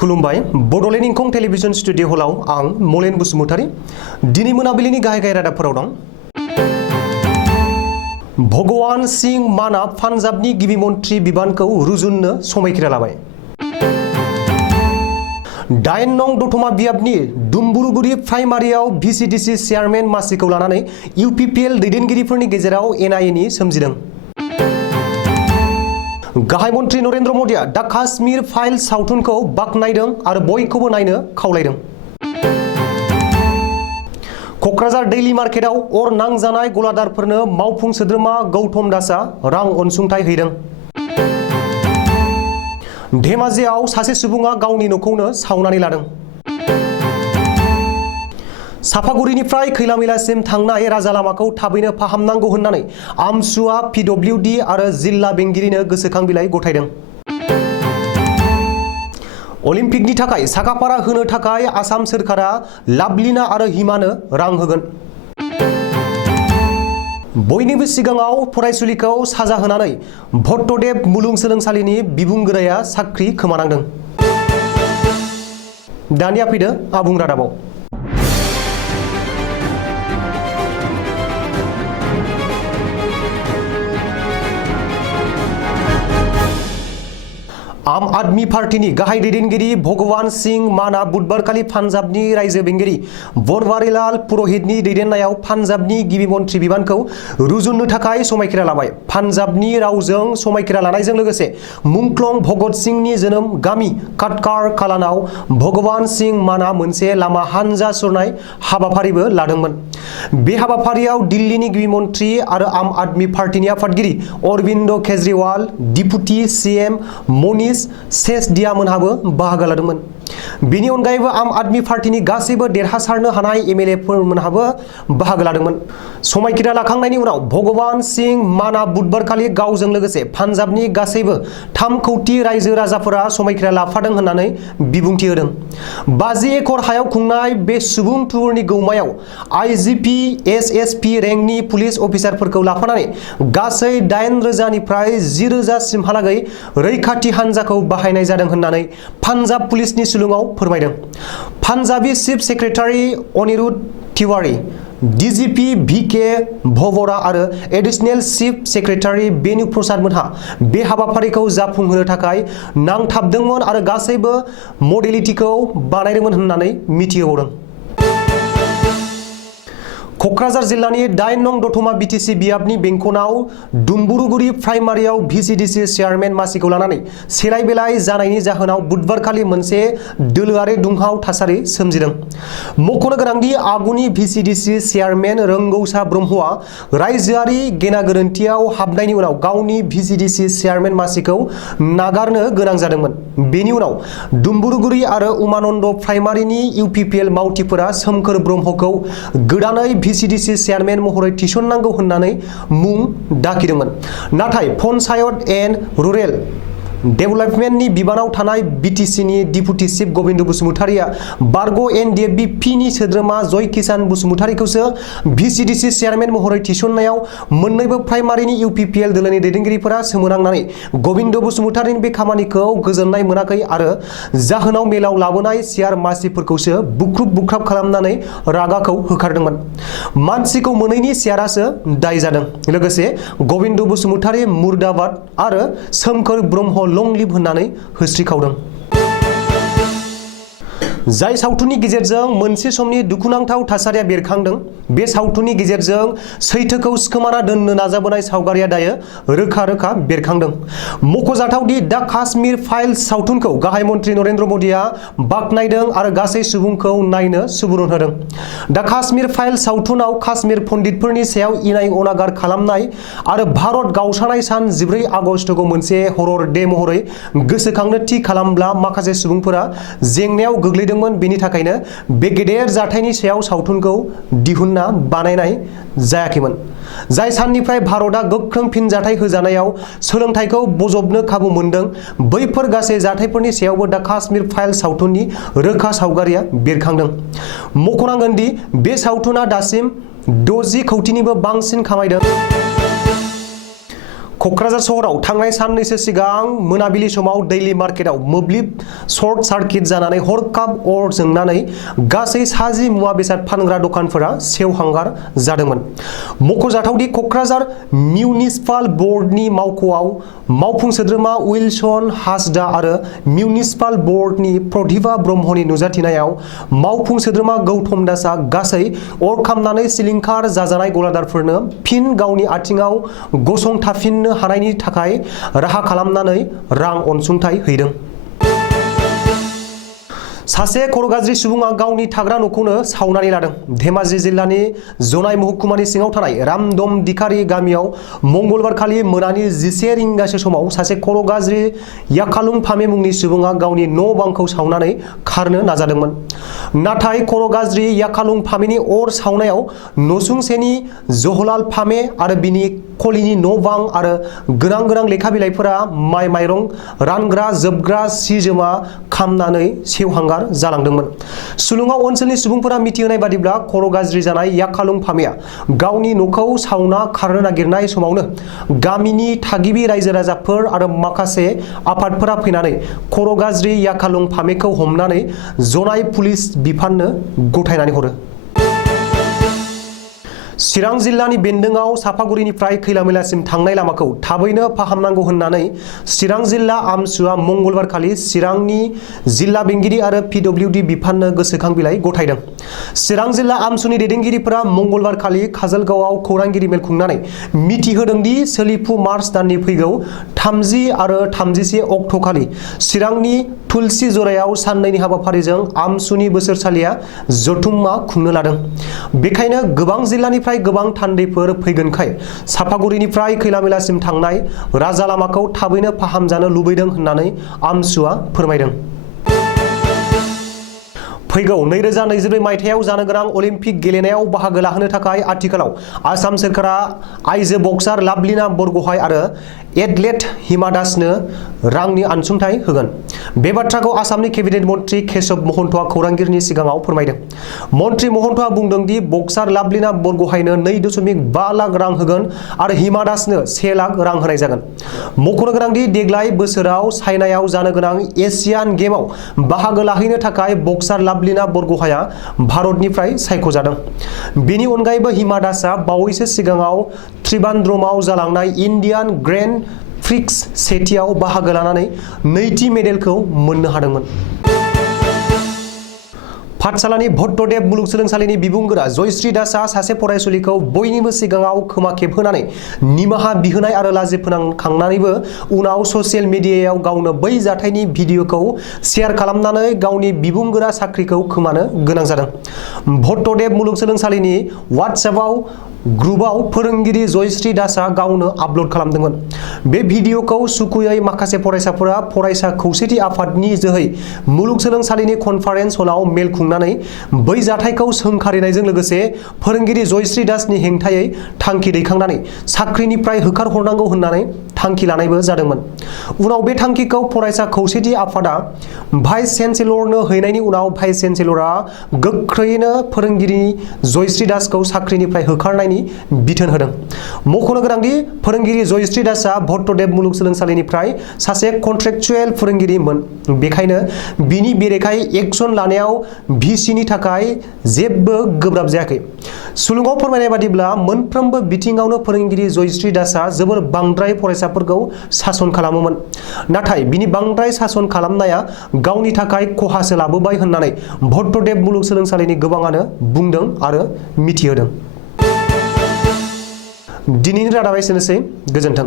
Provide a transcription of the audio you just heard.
खुलुमबाय Bodoland इंखं television studio हलाव आं मलेन बसुमतारी दिनै मोनाबिलिनि गाहाय रादाबफोराव दं। भगवान सिंह माना पान्जाबनि गिबि मन्त्रि बिबानखौ रुजुननो समायखिरा लाबाय। 8 नं दतमा बियाबनि दुम्बुरुगुरि प्राइमारियाव भिसिडिसि चेयारमेन मासिखौ लानानै इउपिपिएल दैदेनगिरिफोरनि गेजेराव एना-एनि सोमजिदों। गाहाय मन्त्रि नरेन्द्र मोदीआ दा काश्मीर फाइल सावथुनखौ बाख्नायदों आरो बयखौबो नायनो खावलायदों। कक्राझार डेइलि मार्केटआव अर नांजानाय गलादारफोरनो मावफुं सोद्रोमा गौतम दासआ रां अनसुंथाइ हैदों। धेमाजियाव सासे सुबुङा गावनि न'खौनो सावनानै लादों। साफागुरिनिफ्राय खैलामैलासिम थांनाय राजा लामाखौ थाबैनो फाहामनांगौ होननानै आमसुआ पिडब्लिउडि आरो जिल्ला बेंगिरिनो गोसोखां बिलाइ गथायदों। अलिम्पिकनि थाखाय साखाफारा होनो थाखाय आसाम सोरखारा लाभलिना आरो हिमानो रां होगोन। बयनिबो सिगाङाव फरायसुलिखौ साजा होनानै भट्टदेव मुलुगसोलोंसालिनि बिबुंगोराया साख्रि खोमानांदों। दानिया फैदो आबुं रादाबाव। आम आदमी पार्टीनि गाहाय दैदेनगिरि भगवान सिंह माना बुधबारखालि पान्जाबनि रायजो बेंगिरि बनवारीलाल पुरहितनि दैदेननायाव पान्जाबनि गिबि मन्त्रि बिबानखौ रुजुननो थाखाय समायखिरा लाबाय। पान्जाबनि रावजों समायखिरा लानायजों लोगोसे मुंख्लं भगत सिंहनि जोनोम गामि काटकार कालानाव भगवान सिंह माना मोनसे लामा हानजा सुरनाय हाबाफारिबो लादोंमोन। बे हाबाफारियाव दिल्लीनि गिबि मन्त्रि आरो आम आदमी पार्टीनि आफादगिरि अरविन्द केजरीवाल, डिपुटि सीएम मनीष सेसदियामोनहाबो बाहागो लादोंमोन। बेनि अनगायैबो आम आदमी पार्टीनि गासैबो देरहासारनो हानाय एमएलएफोरमोनहाबो बाहागो लादोंमोन। समायखिरा लाखांनायनि उनाव भगवान सिंह माना बुधबारखालि गावजों लोगोसे पान्जाबनि गासैबो 3 कौटि रायजो राजाफोरा समायखिरा लाफादों होननानै बिबुंथि होदों। 50 एकड़ हायाव खुंनाय बे सुबुं टुरनि गौमायाव आईजीपी एसएसपी रेंकनि पुलिस अफिसारफोरखौ लाफानानै गासै 8,000 निफ्राय 10,000 सिमहालागै रैखाथि हानजाखौ बाहायनाय जादों होननानै पान्जाब पुलिसनि सुलुङाव फोरमायदों। Punjabi chief secretary Anirudh Tiwari, DGP VK Bhawra आरो एडिशनेल चिफ सेक्रेटारि बेनु प्रसाद मोनहा बे हाबाफारिखौ जाफुंहोनो थाखाय नांथाबदोंमोन आरो गासैबो मडेलिटिखौ बानायदोंमोन होननानै मिथिहोबावदों। कक्राझार जिल्लानि 8 नं दतमा बिटिसि बियाबनि बेंखनाव दुम्बुरुगुरि प्राइमारियाव भिसिडिसि चेयारमेन मासिखौ लानानै सेलाय बेलाय जानायनि जाहोनाव बुधबारखालि मोनसे दोलोआरि दुंहाव थासारि सोमजिदों। मख'नो गोनांदि आगुनि भिसिडिसि चेयारमेन रोंगौसा ब्रह्मआ रायजोआरि गेना गोरोन्थियाव हाबनायनि उनाव गावनि भिसिडिसि चेयारमेन मासिखौ नागारनो गोनां जादोंमोन। बेनि उनाव दुम्बुरुगुरि आरो उमानन्द प्राइमारिनि इउपिपिएल मावथिफोरा सोमखोर ब्रह्मखौ गोदानै भिसिडिसि चेयारमेन महरै थिसननांगौ होननानै मुं दाखिदोंमोन। नाथाय पन्चायत एन्ड रुरेल डेभेलपमेन्टनि बिबानाव थानाय बिटिसिनि डिपुटि चिफ गबिन्द बसुमतारीआ बारग' एनडिएफबि-नि सोद्रोमा जय किसान बसुमतारीखौसो भिसिडिसि चेयारमेन महरै थिसननायाव मोन्नैबो प्राइमारिनि इउपिपिएल दोलोनि दैदेनगिरिफोरा सोमोनांनानै गबिन्द बसुमतारीनि बे खामानिखौ गोजोननाय मोनाखै आरो जाहोनाव मेलाव लाबोनाय चेयार मासिफोरखौसो बुख्रुब बुख्राब खालामनानै रागाखौ होखारदोंमोन। मानसिखौ मोनैनि चेयारासो दाय जादों। लोगोसे गबिन्द बसुमतारी मुर्दाबाद आरो सोमखोर ब्रह्म लं लिभ होननानै होस्रिखावदों। जाय सावथुननि गेजेरजों मोनसे समनि दुखुनांथाव थासारिया बेरखांदों, बे सावथुननि गेजेरजों सैथोखौ सिखोमाना दोननो नाजाबोनाय सावगारिया दायो रोखा रोखा बेरखांदों। मख'जाथावदि दा काश्मीर फाइल सावथुनखौ गाहाय मन्त्रि नरेन्द्र मोदीआ बाख्नायदों आरो गासै सुबुंखौ नायनो सुबुरुन होदों। दा काश्मीर फाइल सावथुनाव काश्मीर पन्डितफोरनि सायाव इनाय अनागार खालामनाय आरो भारत गावस्रानाय सान 14 आगस्टखौ मोनसे हरर डे महरै गोसोखांनो थि खालामब्ला माखासे सुबुंफोरा जेंनायाव गोग्लैदोंमोन। बेनि थाखायनो बे गेदेर जाथायनि सायाव सावथुनखौ दिहुनना बानायनाय जायाखैमोन। जाय साननिफ्राय भारतआ गोख्रों फिनजाथाय होजानायाव सोलोंथाइखौ बजबनो खाबु मोनदों, बैफोर गासै जाथायफोरनि सायावबो दा काश्मीर फाइल सावथुननि रोखा सावगारिया बेरखांदों। मख'नांगोन दि बे सावथुना दासिम 60 कौटिनिबो बांसिन खामायदों। क'क्राझार सहराव थांनाय साननैसो सिगां मोनाबिलि समाव दैलि मार्केटआव मोब्लिब सर्ट सार्किट जानानै हरखाब अर जोंनानै गासै 60 मुवा बेसाद फानग्रा दखानफोरा सेवहांगार जादोंमोन। मख'जाथावदि क'क्राझार मिउनिसिपाल बर्डनि मावख'आव मावफुं सोद्रोमा उइलसन हासदा आरो मिउनिसिपाल बर्डनि प्रतिभा ब्रह्मनि नुजाथिनायाव मावफुं सोद्रोमा गौतम दासआ गासै अर खामनानै सिलिंखार जाजानाय गलादारफोरनो फिन गावनि आथिङाव गसंथाफिननो हानायनि थाखाय राहा खालामनानै रां अनसुंथाइ हैदों। सासे खर' गाज्रि सुबुङा गावनि थाग्रा न'खौनो सावनानै लादों। धेमाजि जिल्लानि जनाय महकुमानि सिङाव थानाय रामदम दिखारि गामियाव मंगलबारखालि मोनानि 11 रिंगासो समाव सासे खर' गाज्रि याखालुं फामे मुंनि सुबुङा गावनि न' बांखौ सावनानै खारनो नाजादोंमोन। नाथाय खर' गाज्रि याखालुं फामेनि अर सावनायाव नसुंसेनि जहलाल फामे आरो बिनि खलिनि न' बां आरो गोनां लेखा बिलाइफोरा माइ माइरं रानग्रा जोबग्रा सि जोमा खामनानै सेवहांगार जालांदोंमोन। सुलुङाव ओनसोलनि सुबुंफोरा मिथिहोनाय बादिब्ला खर' गाज्रि जानाय याखालुं फामेया गावनि न'खौ सावना खारनो नागिरनाय समावनो गामिनि थागिबि रायजो राजाफोर आरो माखासे आफादफोरा फैनानै खर' गाज्रि याखालुं फामेखौ हमनानै जनाय पुलिस बिफाननो गथायनानै हरो। चिरां जिल्लानि बेन्दोंआव सापागुरिनिफ्राय खैलामैलासिम थांनाय लामाखौ थाबैनो फाहामनांगौ होननानै चिरां जिल्ला आमसुआ मंगलबारखालि चिरांनि जिल्ला बेंगिरि आरो पिडब्लिउडि बिफाननो गोसोखां बिलाइ गथायदों। चिरां जिल्ला आमसुनि दैदेनगिरिफोरा मंगलबारखालि काजलगावआव खौरांगिरि मेल खुंनानै मिथिहोदों दि सोलिफु मार्च दाननि फैगौ 30 आरो 31 अक्ट'खालि चिरांनि तुलसि जरायाव साननैनि हाबाफारिजों आमसुनि बोसोरसालिया जथुम्मा खुंनो लादों। बेखायनो गोबां जिल्लानिफ्राय गोबां थान्दैफोर फैगोनखाय सापागुरिनिफ्राय खैलामैलासिम थांनाय राजा लामाखौ थाबैनो फाहामजानो लुबैदों होननानै आमसुआ फोरमायदों। फैगौ 2024 मायथाइयाव जानो गोनां अलिम्पिक गेलेनायाव बाहागो लाहोनो थाखाय आथिखालाव आसाम सोरखारा आइजो बक्सार लाभलिना बरग'हाइ आरो एथलेट हिमा दासनो रांनि अनसुंथाइ होगोन। बे बाथ्राखौ आसामनि केबिनेट मन्त्रि केशव महन्तआ खौरांगिरिनि सिगाङाव फोरमायदों। मन्त्रि महन्तआ बुंदों दि बक्सार लाभलिना बरग'हाइनो 2.5 लाख रां होगोन आरो हिमा दासनो 1 लाख रां होनाय जागोन। मख'नो गोनांदि देग्लाय बोसोराव चाइनायाव जानो गोनां एशियान गेमआव बाहागो लाहैनो थाखाय बक्सार लाभलिना बरग'हाइआ भारतनिफ्राय सायख'जादों। बेनि अनगायैबो हिमा दासआ बावैसो सिगाङाव त्रिबान्द्रमाव जालांनाय इन्डियान ग्रेन्ड प्रिक्स सेथियाव बाहागो लानानै नैथि मेडेलखौ मोननो हादोंमोन। पाठशालानि भट्टदेव मुलुगसोलोंसालिनि बिबुंगोरा जयश्री दासआ सासे फरायसुलिखौ बयनिबो सिगाङाव खोमा खेबहोनानै निमाहा बिहोनाय आरो लाजि फोनांखांनानैबो उनाव ससियेल मिडियायाव गावनो बै जाथायनि भिडिअखौ शेयार खालामनानै गावनि बिबुंगोरा साख्रिखौ खोमानो गोनां जादों। भट्टदेव मुलुगसोलोंसालिनि वाट्सएपआव ग्रुपआव फोरोंगिरि जयश्री दासआ गावनो आपल'ड खालामदोंमोन। बे भिडिअखौ सुखुयै माखासे फरायसाफोरा फरायसा खौसेथि आफादनि जोहै मुलुगसोलोंसालिनि कनफारेन्स हलाव मेल खुंनानै बै जाथायखौ सोंखारिनायजों लोगोसे फोरोंगिरि जयश्री दासनि हेंथायै थांखि दैखांनानै साख्रिनिफ्राय होखारहरनांगौ होननानै थांखि लानायबो जादोंमोन। उनाव बे थांखिखौ फरायसा खौसेथि आफादा भाइस चेन्सेलरनो हैनायनि उनाव भाइस चेन्सेलरआ गोख्रैनो फोरोंगिरि जयश्री दासखौ साख्रिनिफ्राय होखारनायनि बिथोन होदों। मख'नो गोनांदि फोरोंगिरि जयश्री दासआ भट्टदेव मुलुगसोलोंसालिनिफ्राय सासे कन्ट्रेक्चुएल फोरोंगिरिमोन। बेखायनो बिनि बेरेखायै एक्सन लानायाव भिसिनि थाखाय जेबो गोब्राब जायाखै। सुलुङाव फोरमायनाय बादिब्ला मोनफ्रोमबो बिथिङावनो फोरोंगिरि जयश्री दासआ जोबोर बांद्राय फरायसाफोरखौ सासन खालामोमोन। नाथाय बिनि बांद्राय सासन खालामनाया गावनि थाखाय खहासो लाबोबाय होननानै भट्टदेव मुलुगसोलोंसालिनि गोबाङानो बुंदों आरो मिथिहोदों। दिनैनि रादाबा एसेनोसै। गोजोन्थों।